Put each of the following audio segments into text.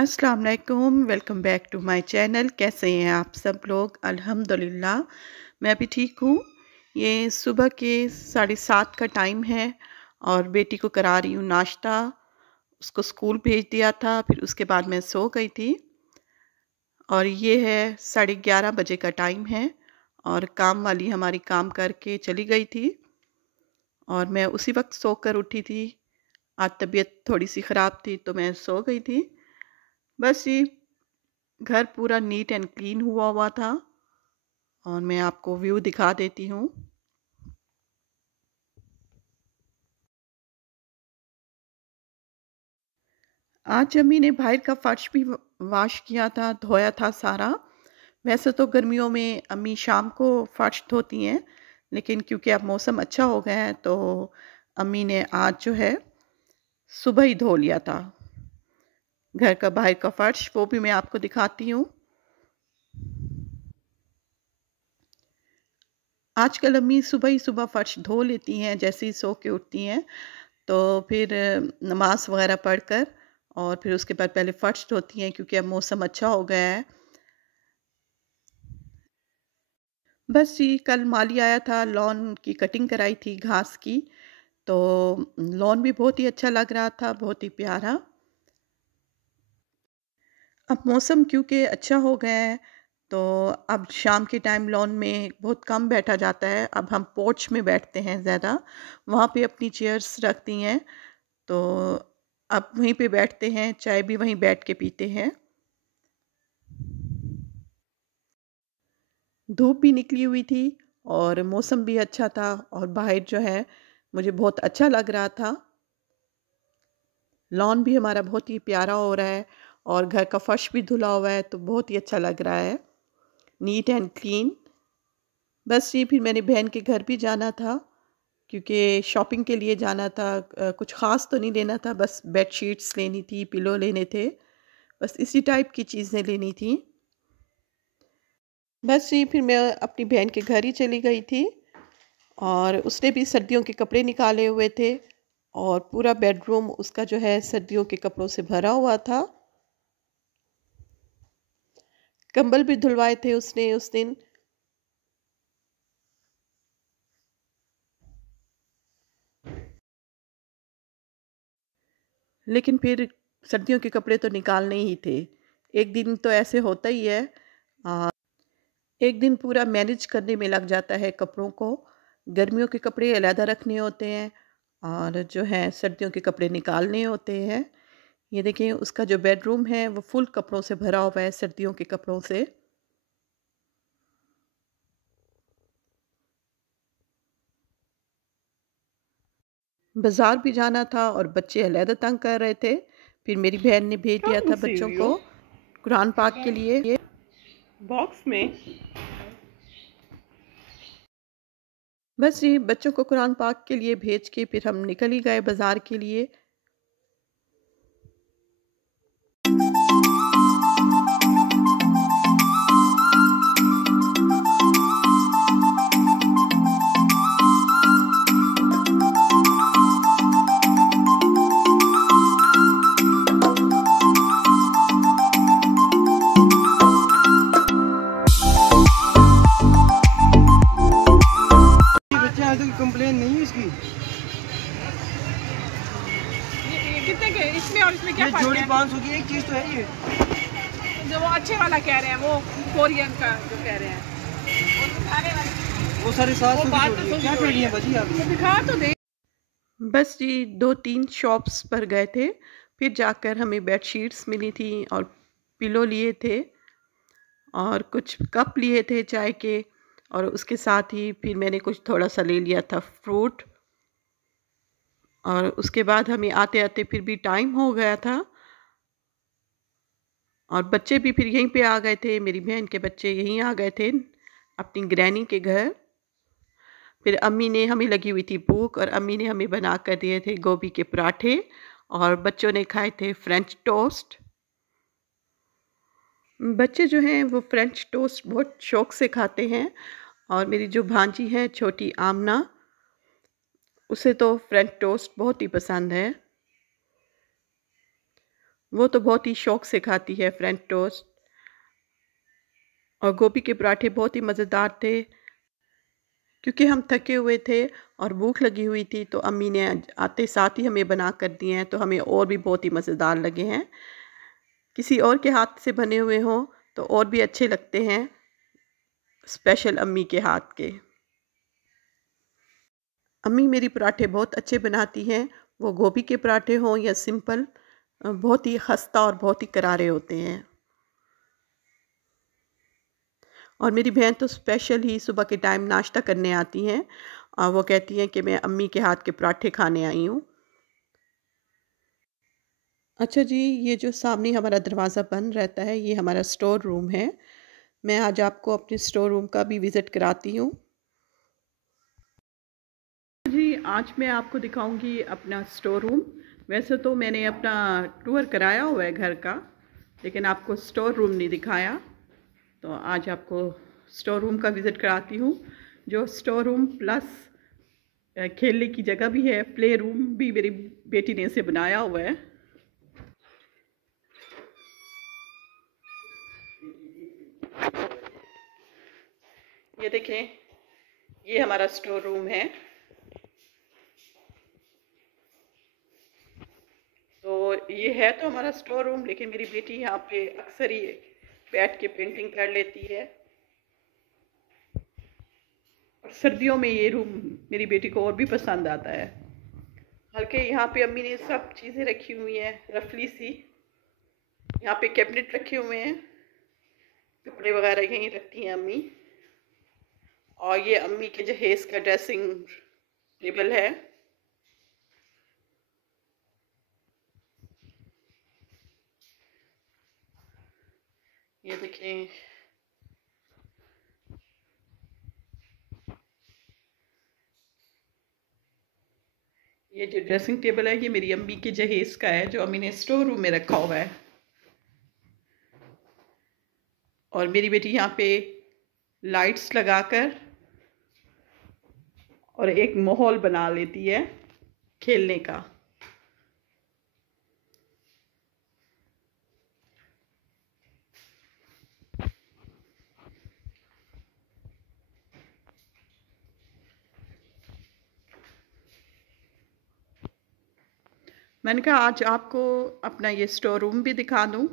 अस्सलाम वालेकुम, welcome back to my channel. कैसे हैं आप सब लोग? अल्हम्दुलिल्लाह मैं भी ठीक हूँ। ये सुबह के 7:30 का टाइम है और बेटी को करा रही हूँ नाश्ता। उसको स्कूल भेज दिया था, फिर उसके बाद मैं सो गई थी और ये है 11:30 बजे का टाइम है और काम वाली हमारी काम करके चली गई थी और मैं उसी वक्त सोकर उठी थी। आज तबीयत थोड़ी-सी ख़राब थी तो मैं सो गई थी। बस ये घर पूरा नीट एंड क्लीन हुआ हुआ था और मैं आपको व्यू दिखा देती हूँ। आज अम्मी ने बाहर का फर्श भी वॉश किया था, धोया था सारा। वैसे तो गर्मियों में अम्मी शाम को फर्श धोती हैं, लेकिन क्योंकि अब मौसम अच्छा हो गया है तो अम्मी ने आज जो है सुबह ही धो लिया था। घर का बाहर का फर्श वो भी मैं आपको दिखाती हूँ। आजकल अम्मी सुबह ही सुबह फर्श धो लेती हैं, जैसे ही सो के उठती हैं तो फिर नमाज वगैरह पढ़कर और फिर उसके बाद पहले फर्श धोती हैं क्योंकि अब मौसम अच्छा हो गया है। बस जी कल माली आया था, लॉन की कटिंग कराई थी घास की, तो लॉन भी बहुत ही अच्छा लग रहा था, बहुत ही प्यारा। अब मौसम क्योंकि अच्छा हो गया है तो अब शाम के टाइम लॉन में बहुत कम बैठा जाता है। अब हम पोर्च में बैठते हैं ज़्यादा, वहाँ पे अपनी चेयर्स रखती हैं तो अब वहीं पे बैठते हैं, चाय भी वहीं बैठ के पीते हैं। धूप भी निकली हुई थी और मौसम भी अच्छा था और बाहर जो है मुझे बहुत अच्छा लग रहा था। लॉन भी हमारा बहुत ही प्यारा हो रहा है और घर का फर्श भी धुला हुआ है तो बहुत ही अच्छा लग रहा है, नीट एंड क्लीन। बस ये फिर मैंने बहन के घर भी जाना था क्योंकि शॉपिंग के लिए जाना था। कुछ ख़ास तो नहीं लेना था, बस बेडशीट्स लेनी थी, पिलो लेने थे, बस इसी टाइप की चीज़ें लेनी थी। बस ये फिर मैं अपनी बहन के घर ही चली गई थी और उसने भी सर्दियों के कपड़े निकाले हुए थे और पूरा बेडरूम उसका जो है सर्दियों के कपड़ों से भरा हुआ था। कंबल भी धुलवाए थे उसने उस दिन। लेकिन फिर सर्दियों के कपड़े तो निकालने ही थे। एक दिन तो ऐसे होता ही है, एक दिन पूरा मैनेज करने में लग जाता है कपड़ों को। गर्मियों के कपड़े अलहदा रखने होते हैं और जो है सर्दियों के कपड़े निकालने होते हैं। ये देखिए उसका जो बेडरूम है वो फुल कपड़ों से भरा हुआ है, सर्दियों के कपड़ों से। बाज़ार भी जाना था और बच्चे अलहदा तंग कर रहे थे। फिर मेरी बहन ने भेज दिया कहाँ था घुसी बच्चों हुई को हो? कुरान पाक के लिए। बॉक्स में? बस ये बच्चों को कुरान पाक के लिए भेज के फिर हम निकल ही गए बाज़ार के लिए। बच्चे आज तक कंप्लेन नहीं है इसकी। ये कितने के इसमें और इसमें क्या ये फर्क जोड़ी है? 500 की एक चीज तो है ये। जो वो अच्छे वाला कह रहे हैं, वो कोरियन का जो कह रहे हैं, वो दिखाने वाला, वो साढ़े 700 वो की बात जोड़ी तो है। क्या जोड़ी कह रही है है। बाजी आप? तो दिखा तो दे। बस जी 2-3 शॉप्स पर गए थे, फिर जाकर हमें बेडशीट्स मिली थी और पिलो लिए थे और कुछ कप लिए थे चाय के और उसके साथ ही फिर मैंने कुछ थोड़ा-सा ले लिया था फ्रूट और उसके बाद हमें आते-आते फिर भी टाइम हो गया था और बच्चे भी फिर यहीं पे आ गए थे, मेरी बहन के बच्चे यहीं आ गए थे अपनी ग्रैनी के घर। फिर अम्मी ने हमें लगी हुई थी भूख और अम्मी ने हमें बना कर दिए थे गोभी के पराठे और बच्चों ने खाए थे फ्रेंच टोस्ट। बच्चे जो हैं वो फ्रेंच टोस्ट बहुत शौक से खाते हैं और मेरी जो भांजी है छोटी आमना, उसे तो फ्रेंच टोस्ट बहुत ही पसंद है। वो तो बहुत ही शौक से खाती है फ्रेंच टोस्ट। और गोभी के पराठे बहुत ही मज़ेदार थे। क्योंकि हम थके हुए थे और भूख लगी हुई थी, तो अम्मी ने आते साथ ही हमें बना कर दिए हैं, तो हमें और भी बहुत ही मज़ेदार लगे हैं। किसी और के हाथ से बने हुए हों तो और भी अच्छे लगते हैं, स्पेशल अम्मी के हाथ के। अम्मी मेरी पराठे बहुत अच्छे बनाती हैं, वो गोभी के पराठे हों या सिंपल, बहुत ही खस्ता और बहुत ही करारे होते हैं। और मेरी बहन तो स्पेशल ही सुबह के टाइम नाश्ता करने आती हैं और वो कहती हैं कि मैं अम्मी के हाथ के पराठे खाने आई हूँ। अच्छा जी, ये जो सामने हमारा दरवाज़ा बंद रहता है, ये हमारा स्टोर रूम है। मैं आज आपको अपने स्टोर रूम का भी विज़िट कराती हूँ। जी, आज मैं आपको दिखाऊंगी अपना स्टोर रूम। वैसे तो मैंने अपना टूर कराया हुआ है घर का, लेकिन आपको स्टोर रूम नहीं दिखाया। तो आज आपको स्टोर रूम का विज़िट कराती हूँ, जो स्टोर रूम प्लस खेलने की जगह भी है, प्ले रूम भी मेरी बेटी ने इसे बनाया हुआ है। ये देखें, ये हमारा स्टोर रूम है। तो ये है तो हमारा स्टोर रूम, लेकिन मेरी बेटी यहाँ पे अक्सर ही बैठ के पेंटिंग कर लेती है। और सर्दियों में ये रूम मेरी बेटी को और भी पसंद आता है। हल्के यहाँ पे अम्मी ने सब चीज़ें रखी हुई हैं रफली सी। यहाँ पे कैबिनेट रखे हुए हैं, कपड़े वगैरह यहीं रखती हैं अम्मी। और ये अम्मी के जहेज का ड्रेसिंग टेबल है। ये देखें, ये जो ड्रेसिंग टेबल है ये मेरी अम्मी के जहेज का है, जो अम्मी ने स्टोर रूम में रखा हुआ है। और मेरी बेटी यहाँ पे लाइट्स लगाकर और एक माहौल बना लेती है खेलने का। मैंने कहा आज आपको अपना ये स्टोर रूम भी दिखा दूं।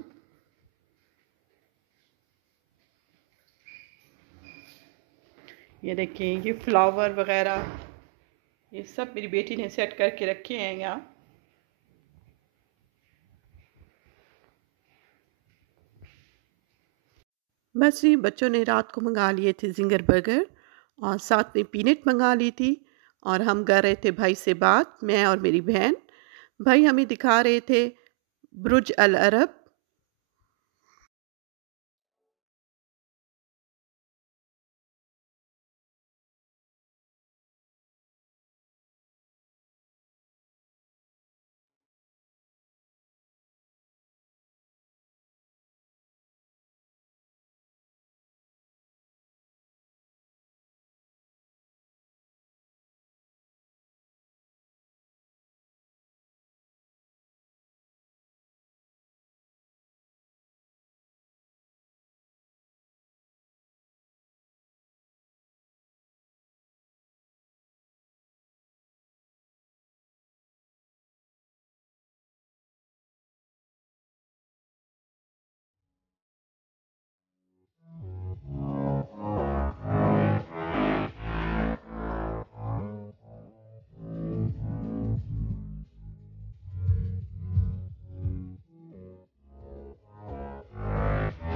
ये देखें, ये फ्लावर वगैरह ये सब मेरी बेटी ने सेट करके रखे हैं यहाँ। बस ये बच्चों ने रात को मंगा लिए थे जिंगर बर्गर और साथ में पीनट मंगा ली थी। और हम कर रहे थे भाई से बात, मैं और मेरी बहन। भाई हमें दिखा रहे थे बुर्ज अल अरब,